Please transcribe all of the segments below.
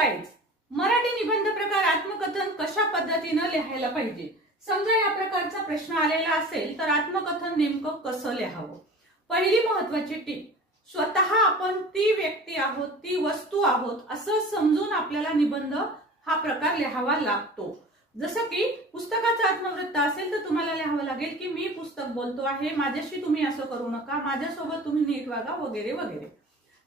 Exercise Marathi निबंध प्रकार आत्मकथन कशा पद्धतीने लिहायला पाहिजे। समजा या प्रकारचा प्रश्न आलेला असेल तर आत्मकथन नेमकं कसं लिहावं। पहिली महत्त्वाची टीप, स्वतः आपण ती व्यक्ती आहोत, ती वस्तू आहोत असं समजून आपल्याला निबंध हा प्रकार लिहावा लागतो। जसं की पुस्तकाचा आत्मवृत्त असेल तर तुम्हाला लिहावं लागेल की मी पुस्तक बोलतो आहे, माझ्याशी तुम्ही असं करू नका, माझ्यासोबत तुम्ही नीट वागा वगैरे वगैरे।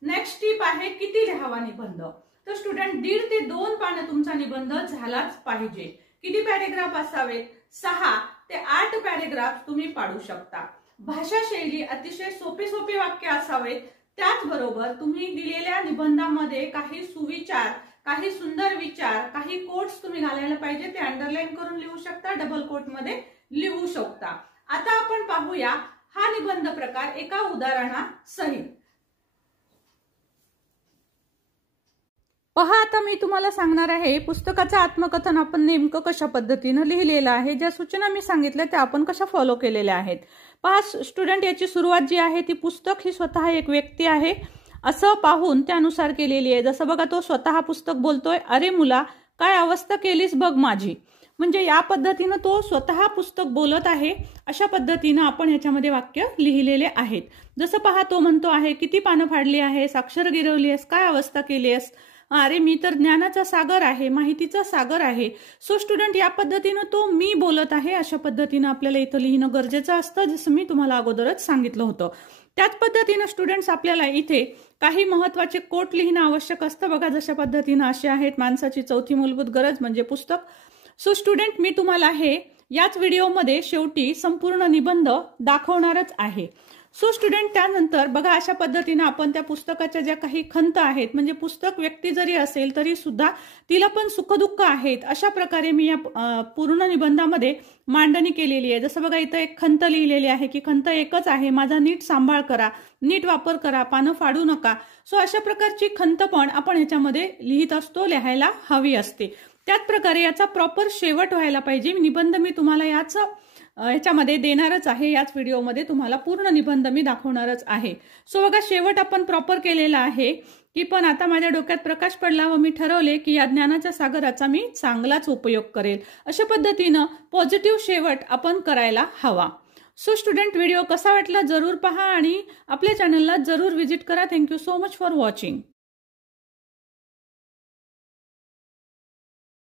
नेक्स्ट टिप आहे किती लिहावा निबंध। तर स्टुडंट 1.5 ते 2 पानं तुमचा निबंध झालाच पाहिजे। किती पॅरेग्राफ असावेत? 6 ते 8 पॅरेग्राफ तुम्ही पाडू शकता। भाषा शैली अतिशय सोपी वाक्य असावेत। त्याचबरोबर तुम्ही दिलेल्या निबंधामध्ये काही सुविचार, काही सुंदर विचार, काही कोट्स तुम्ही घालायला पाहिजे। ते अंडरलाइन करून लिहू शकता, डबल कोट मध्ये लिहू शकता। आता आपण पाहूया हा निबंध प्रकार एका उदाहरणासहित। पहा, आता मी तुम्हाला सांगणार आहे पुस्तकाचं आत्मकथन आपण नेमकं कशा पद्धतीने लिहिलेलं आहे। ज्या सूचना मी सांगितल्या त्या आपण कशा फॉलो केलेल्या आहेत। पहा स्टुडंट, याची सुरुवात जी आहे ती पुस्तक ही स्वतः एक व्यक्ती आहे असं पाहून त्यानुसार केलेली आहे। जसं बघा, तो स्वतः पुस्तक बोलतोय, अरे मुला काय अवस्था केलीस बघ माझी। म्हणजे या पद्धतीने तो स्वतः पुस्तक बोलत आहे, अशा पद्धतीने आपण ह्याच्यामध्ये वाक्य लिहिलेले आहेत। जसं पहा, तो म्हणतो आहे किती पानं फाडली आहेस, अक्षर गिरवली आहेस, काय अवस्था केली आहेस, अरे मी तर ज्ञानाचा सागर आहे, माहितीचा सागर आहे। सो स्टुडंट, या पद्धतीने तो मी बोलत आहे अशा पद्धतीने आपल्याला इथं लिहिणं गरजेचं असतं, जसं मी तुम्हाला अगोदरच सांगितलं होतं। त्याच पद्धतीने स्टुडंट्स आपल्याला इथे काही महत्त्वाचे कोट लिहिणं आवश्यक असतं। बघा जशा पद्धतीने असे आहेत, माणसाची चौथी मूलभूत गरज म्हणजे पुस्तक। सो स्टुडंट, मी तुम्हाला हे याच व्हिडिओमध्ये शेवटी संपूर्ण निबंध दाखवणारच आहे। सो स्टुडंट, त्यानंतर बघा अशा पद्धतीने आपण त्या पुस्तकाच्या ज्या काही खंत आहेत, म्हणजे पुस्तक व्यक्ती जरी असेल तरी सुद्धा तिला पण सुखदुःख आहेत, अशा प्रकारे मी या पूर्ण निबंधामध्ये मांडणी केलेली आहे। जसं बघा इथं एक खंत लिहिलेली आहे की खंत एकच आहे, माझा नीट सांभाळ करा, नीट वापर करा, पानं फाडू नका। सो अशा प्रकारची खंत पण आपण ह्याच्यामध्ये लिहित असतो, लिहायला हवी असते। त्याच प्रकारे याचा प्रॉपर शेवट व्हायला पाहिजे। निबंध मी तुम्हाला ह्याच्यामध्ये देणारच आहे, याच व्हिडिओमध्ये तुम्हाला पूर्ण निबंध मी दाखवणारच आहे। सो बघा शेवट आपण प्रॉपर केलेला आहे की पण आता माझ्या डोक्यात प्रकाश पडला व मी ठरवले की या ज्ञानाच्या सागराचा मी चांगलाच उपयोग करेल, अशा पद्धतीनं पॉझिटिव्ह शेवट आपण करायला हवा। सो स्टुडंट, व्हिडिओ कसा वाटला जरूर पहा आणि आपल्या चॅनलला जरूर व्हिजिट करा। Thank you so much for watching.